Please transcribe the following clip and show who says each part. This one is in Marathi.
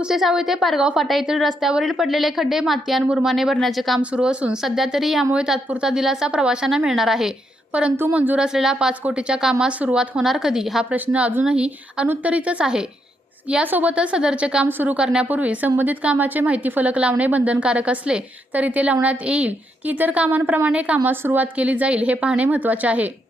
Speaker 1: पुसेसावळी ते पारगाव फाटा येथील रस्त्यावरील पडलेले खड्डे माती आणि मुरमाने भरण्याचे काम सुरू असून सध्या तरी यामुळे तात्पुरता दिलासा प्रवाशांना मिळणार आहे. परंतु मंजूर असलेल्या पाच कोटीच्या कामास सुरुवात होणार कधी हा प्रश्न अजूनही अनुत्तरितच आहे. यासोबतच सदरचे काम सुरू करण्यापूर्वी संबंधित कामाचे माहिती फलक लावणे बंधनकारक असले तरी ते लावण्यात येईल. की इतर कामांप्रमाणे कामास सुरुवात केली जाईल हे पाहणे महत्त्वाचे आहे.